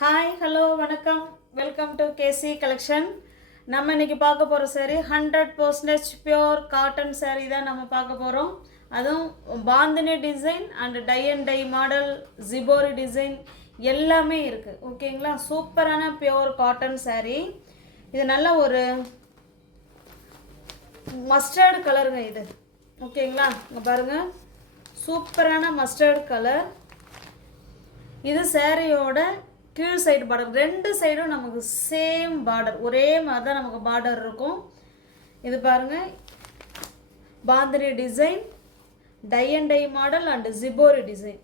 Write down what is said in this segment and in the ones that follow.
Hi hello வணக்கம் welcome to KC collection. நம்ம இன்றைக்கி பார்க்க போகிற சாரீ 100% பியோர் காட்டன் சாரீ தான் நம்ம பார்க்க போகிறோம். அதுவும் bandhani design and tie and tie model shibori design எல்லாமே இருக்குது. ஓகேங்களா, சூப்பரான பியோர் காட்டன் சாரீ. இது நல்ல ஒரு மஸ்டர்டு கலருங்க இது. ஓகேங்களா, இங்கே பாருங்கள், சூப்பரான மஸ்டர்டு கலர். இது சாரியோட கீழ் சைடு பார்டர், ரெண்டு சைடும் நமக்கு சேம் பார்டர், ஒரே மாதிரி தான் நமக்கு பார்டர் இருக்கும். இது பாருங்கள், bandhani design, tie and tie model and shibori design.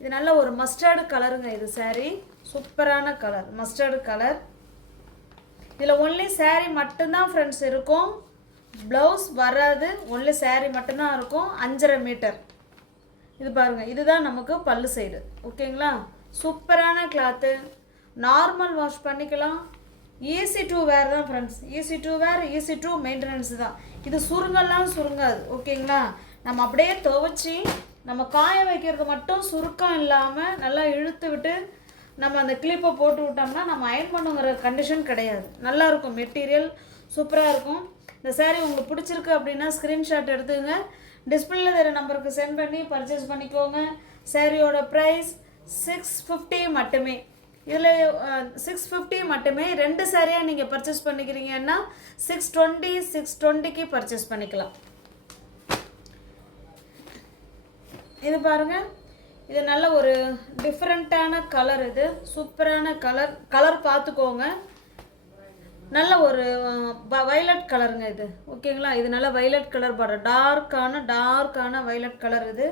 இது நல்ல ஒரு மஸ்டர்டு கலருங்க. இது சாரீ சூப்பரான கலர், மஸ்டர்டு கலர். இதில் ஒன்லி சாரீ மட்டும்தான் ஃப்ரெண்ட்ஸ் இருக்கும், ப்ளவுஸ் வராது. ஒன்லி சாரீ மட்டும்தான் இருக்கும். 5.5 மீட்டர். இது பாருங்கள், இதுதான் நமக்கு பல்லு சைடு. ஓகேங்களா, சூப்பரான கிளாத்து. நார்மல் வாஷ் பண்ணிக்கலாம். ஈஸி டு வேர் தான் friends, easy to wear, easy to maintenance தான். இது சுருங்கெல்லாம் சுருங்காது. ஓகேங்களா, நம்ம அப்படியே துவைச்சி நம்ம காய வைக்கிறது மட்டும் சுருக்கம் இல்லாமல் நல்லா இழுத்து விட்டு நம்ம அந்த கிளிப்பை போட்டு விட்டோம்னா நம்ம அயன் பண்ணுங்கிற கண்டிஷன் கிடையாது. நல்லாயிருக்கும், மெட்டீரியல் சூப்பராக இருக்கும். இந்த சாரீ உங்களுக்கு பிடிச்சிருக்கு அப்படின்னா ஸ்க்ரீன்ஷாட் எடுத்துங்க, டிஸ்பிளேல வேறு நம்பருக்கு சென்ட் பண்ணி பர்ச்சேஸ் பண்ணிக்கோங்க. சாரியோட ப்ரைஸ் 650 மட்டுமே. இதில் 650 மட்டுமே. ரெண்டு சாரியாக நீங்கள் பர்ச்சேஸ் பண்ணிக்கிறீங்கன்னா 620க்கு பர்ச்சேஸ் பண்ணிக்கலாம். இது பாருங்கள், இது நல்ல ஒரு டிஃப்ரெண்ட்டான கலர். இது சூப்பரான கலர். கலர் பார்த்துக்கோங்க, நல்ல ஒரு வைலட் கலருங்க இது. ஓகேங்களா, இது நல்ல வைலட் கலர் பார்டர், டார்க்கான வைலட் கலர். இது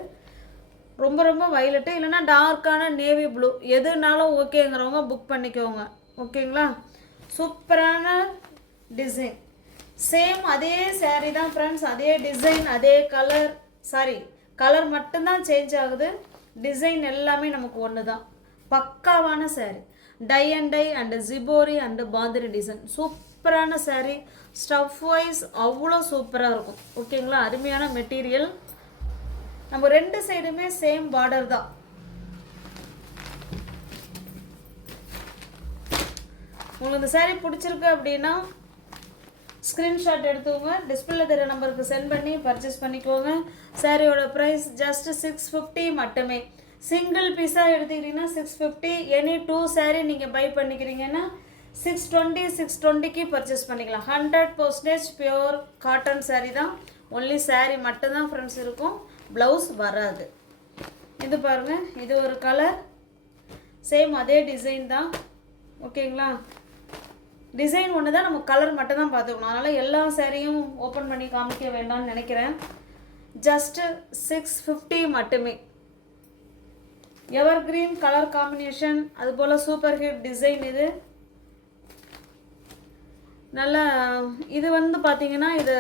ரொம்ப ரொம்ப வைலட்டு, இல்லைன்னா டார்க்கான நேவி ப்ளூ, எதுனாலும் ஓகேங்கிறவங்க புக் பண்ணிக்கோங்க. ஓகேங்களா, சூப்பரான டிசைன். சேம் அதே சாரீ தான் ஃப்ரெண்ட்ஸ், அதே டிசைன், அதே கலர். சாரி, கலர் மட்டும்தான் சேஞ்ச் ஆகுது, டிசைன் எல்லாமே நமக்கு ஒன்று தான். பக்காவான sari, tie and tie and shibori and bandhani design. சூப்பரான சாரீ, ஸ்டஃப் வைஸ் அவ்வளோ சூப்பராக இருக்கும். ஓகேங்களா, அருமையான மெட்டீரியல். நம்ம ரெண்டு சைடுமே சேம் பார்டர் தான். உங்களுக்கு இந்த சாரீ பிடிச்சிருக்கு அப்படின்னா ஸ்க்ரீன்ஷாட் எடுத்துக்கோங்க, டிஸ்பிளேல தெரிய நம்பருக்கு சென்ட் பண்ணி பர்ச்சேஸ் பண்ணிக்கோங்க. சாரியோட ப்ரைஸ் ஜஸ்ட் 650 மட்டுமே. சிங்கிள் பீஸாக எடுத்துக்கிட்டிங்கன்னா 650. எனி 2 சாரீ நீங்கள் பை பண்ணிக்கிறீங்கன்னா 620க்கு பர்ச்சேஸ் பண்ணிக்கலாம். 100% பியோர் காட்டன் சாரீ தான். ஒன்லி சாரீ மட்டும்தான் ஃப்ரெண்ட்ஸ் இருக்கும், ப்ளவுஸ் வராது. இது பாருங்கள், இது ஒரு கலர், சேம் அதே டிசைன் தான். ஓகேங்களா, டிசைன் ஒன்று தான், நம்ம கலர் மட்டும் தான் பார்த்துக்கணும். அதனால் எல்லா சாரியும் ஓப்பன் பண்ணி காமிக்க வேண்டாம்னு நினைக்கிறேன். ஜஸ்ட்டு 650 மட்டுமே. எவர் கிரீன் கலர் காம்பினேஷன், அதுபோல் சூப்பர் ஹிட் டிசைன். இது நல்லா, இது வந்து பார்த்தீங்கன்னா இது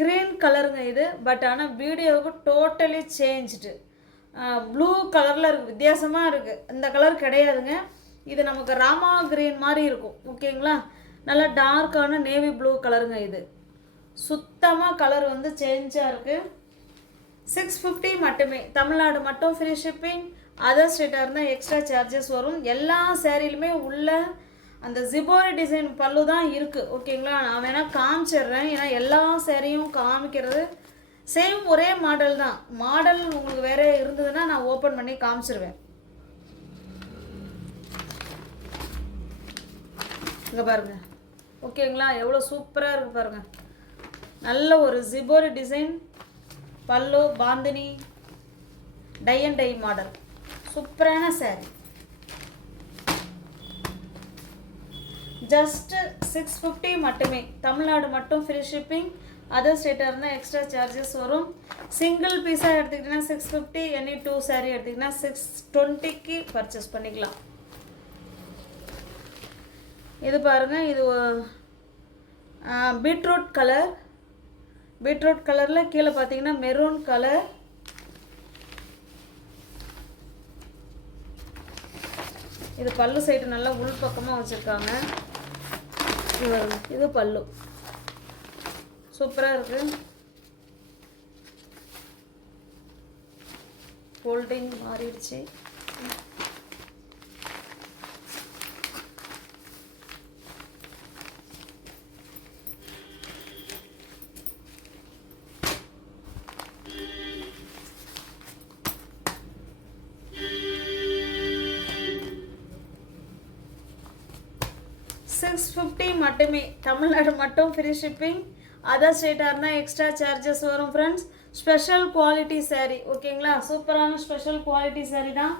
க்ரீன் கலருங்க இது. பட் ஆனால் வீடியோவுக்கு டோட்டலி சேஞ்சுடு, ப்ளூ கலரில் இருக்குது, வித்தியாசமாக இருக்குது. இந்த கலர் கிடையாதுங்க, இது நமக்கு ராமா க்ரீன் மாதிரி இருக்கும். ஓகேங்களா, நல்லா டார்க்கான நேவி ப்ளூ கலருங்க இது. சுத்தமாக கலர் வந்து சேஞ்சாக இருக்குது. 650 மட்டுமே. தமிழ்நாடு மட்டும் ஃப்ரீ ஷிப்பிங். அதர் ஸ்டேட்டாக இருந்தால் எக்ஸ்ட்ரா சார்ஜஸ் வரும். எல்லா சேரீலுமே உள்ள அந்த ஜிபோரி டிசைன் பல்லு தான் இருக்குது. ஓகேங்களா, நான் வேணால் காமிச்சிடுறேன், ஏன்னா எல்லா சேரீயும் காமிக்கிறது சேம் ஒரே மாடல் தான். மாடல் உங்களுக்கு வேறு இருந்ததுன்னா நான் ஓப்பன் பண்ணி காமிச்சிருவேன். இங்கே பாருங்கள், ஓகேங்களா, எவ்வளோ சூப்பராக இருக்குது பாருங்கள். நல்ல ஒரு ஜிபோரி டிசைன் பல்லு, bandhani tie and tie model, சூப்பரான சாரீ. ஜஸ்ட் 650 மட்டுமே. தமிழ்நாடு மட்டும் ஃப்ரீ ஷிப்பிங். அதர் ஸ்டேட்டாக இருந்தால் எக்ஸ்ட்ரா சார்ஜஸ் வரும். சிங்கிள் பீஸாக எடுத்துக்கிட்டிங்கன்னா 650. எனி 2 சாரீ எடுத்திங்கன்னா 620க்கு பர்ச்சேஸ் பண்ணிக்கலாம். இது பாருங்கள், இது பீட்ரூட் கலர். பீட்ரூட் கலரில் கீழே பார்த்தீங்கன்னா மெரூன் கலர். இது பல்லு சைடு நல்லா உள் பக்கமாக வச்சுருக்காங்க. இது பல்லு சூப்பராக இருக்குது. ஃபோல்டிங் மாறிடுச்சு. 650 மட்டுமே. தமிழ்நாடு மட்டும் ஃப்ரீ ஷிப்பிங். அதர் ஸ்டேட்டாக இருந்தால் எக்ஸ்ட்ரா சார்ஜஸ் வரும் ஃப்ரெண்ட்ஸ். ஸ்பெஷல் குவாலிட்டி saree ஓகேங்களா. சூப்பரான ஸ்பெஷல் குவாலிட்டி saree தான்.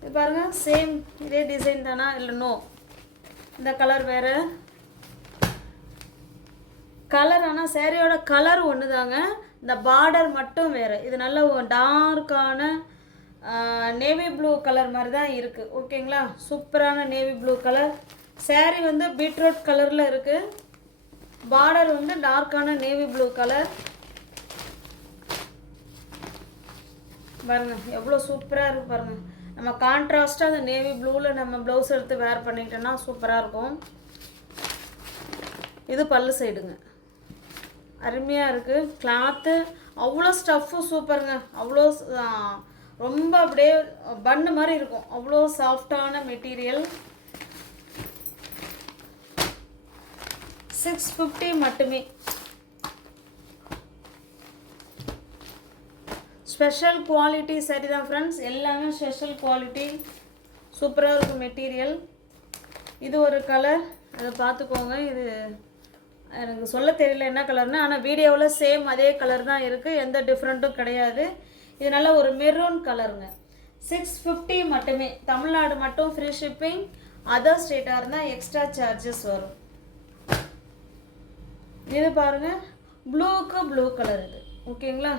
இது பாருங்கள், சேம் இதே டிசைன் தானா இல்லை நோ, இந்த கலர் வேறு கலர். ஆனால் சேரீயோட கலர் ஒன்று தாங்க, இந்த பார்டர் மட்டும் வேறு. இது நல்ல டார்க்கான நேவி ப்ளூ கலர் மாதிரி தான் இருக்குது ஓகேங்களா. சூப்பரான நேவி ப்ளூ கலர். சேரீ வந்து பீட்ரூட் கலரில் இருக்குது. பார்டர் வந்து டார்க்கான நேவி ப்ளூ கலர். பாருங்கள் எவ்வளோ சூப்பராக இருக்குது பாருங்கள். நம்ம கான்ட்ராஸ்ட்டாக அந்த நேவி ப்ளூவில் நம்ம ப்ளவுஸ் எடுத்து வேர் பண்ணிக்கிட்டோன்னா சூப்பராக இருக்கும். இது பல்லு சைடுங்க, அருமையாக இருக்குது. கிளாத்து அவ்வளோ ஸ்டஃப்பும் சூப்பருங்க. அவ்வளோ ரொம்ப அப்படியே பன்னு மாதிரி இருக்கும். அவ்வளோ சாஃப்டான மெட்டீரியல். 650 மட்டுமே. ஸ்பெஷல் குவாலிட்டி சரி தான் ஃப்ரெண்ட்ஸ், எல்லாமே ஸ்பெஷல் குவாலிட்டி. சூப்பராக இருக்கும் மெட்டீரியல். இது ஒரு கலர், அதை பார்த்துக்கோங்க. இது எனக்கு சொல்ல தெரியல என்ன கலர்னு, ஆனால் வீடியோவில் சேம் அதே கலர் தான் இருக்குது, எந்த டிஃப்ரெண்ட்டும் கிடையாது. இது நல்ல ஒரு மெரூன் கலருங்க. 650 மட்டுமே. தமிழ்நாடு மட்டும் ஃப்ரீ ஷிப்பிங். அதர் ஸ்டேட்டாக இருந்தால் எக்ஸ்ட்ரா சார்ஜஸ் வரும். இது பாருங்கள், ப்ளூக்கு ப்ளூ கலர் இது ஓகேங்களா.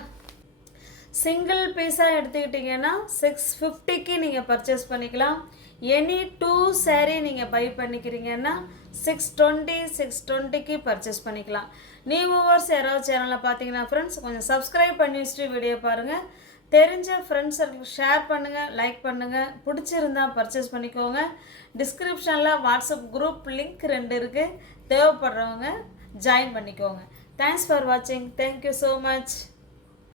சிங்கிள் பீஸாக எடுத்துக்கிட்டிங்கன்னா 650க்கு நீங்கள் பர்ச்சேஸ் பண்ணிக்கலாம். எனி 2 saree நீங்கள் பை பண்ணிக்கிறீங்கன்னா 620க்கு பர்ச்சேஸ் பண்ணிக்கலாம். நியூ வியூவர்ஸ் யாராவது சேனலில் பார்த்தீங்கன்னா ஃப்ரெண்ட்ஸ் கொஞ்சம் சப்ஸ்கிரைப் பண்ணி வச்சுட்டு வீடியோ பாருங்கள். தெரிஞ்ச ஃப்ரெண்ட்ஸுக்கு ஷேர் பண்ணுங்கள், லைக் பண்ணுங்கள். பிடிச்சிருந்தா பர்ச்சேஸ் பண்ணிக்கோங்க. டிஸ்கிரிப்ஷனில் வாட்ஸ்அப் குரூப் லிங்க் 2 இருக்குது, தேவைப்படுறவங்க ஜாயின் பண்ணிக்கோங்க. தேங்க்ஸ் ஃபார் வாட்சிங். Thank you so much.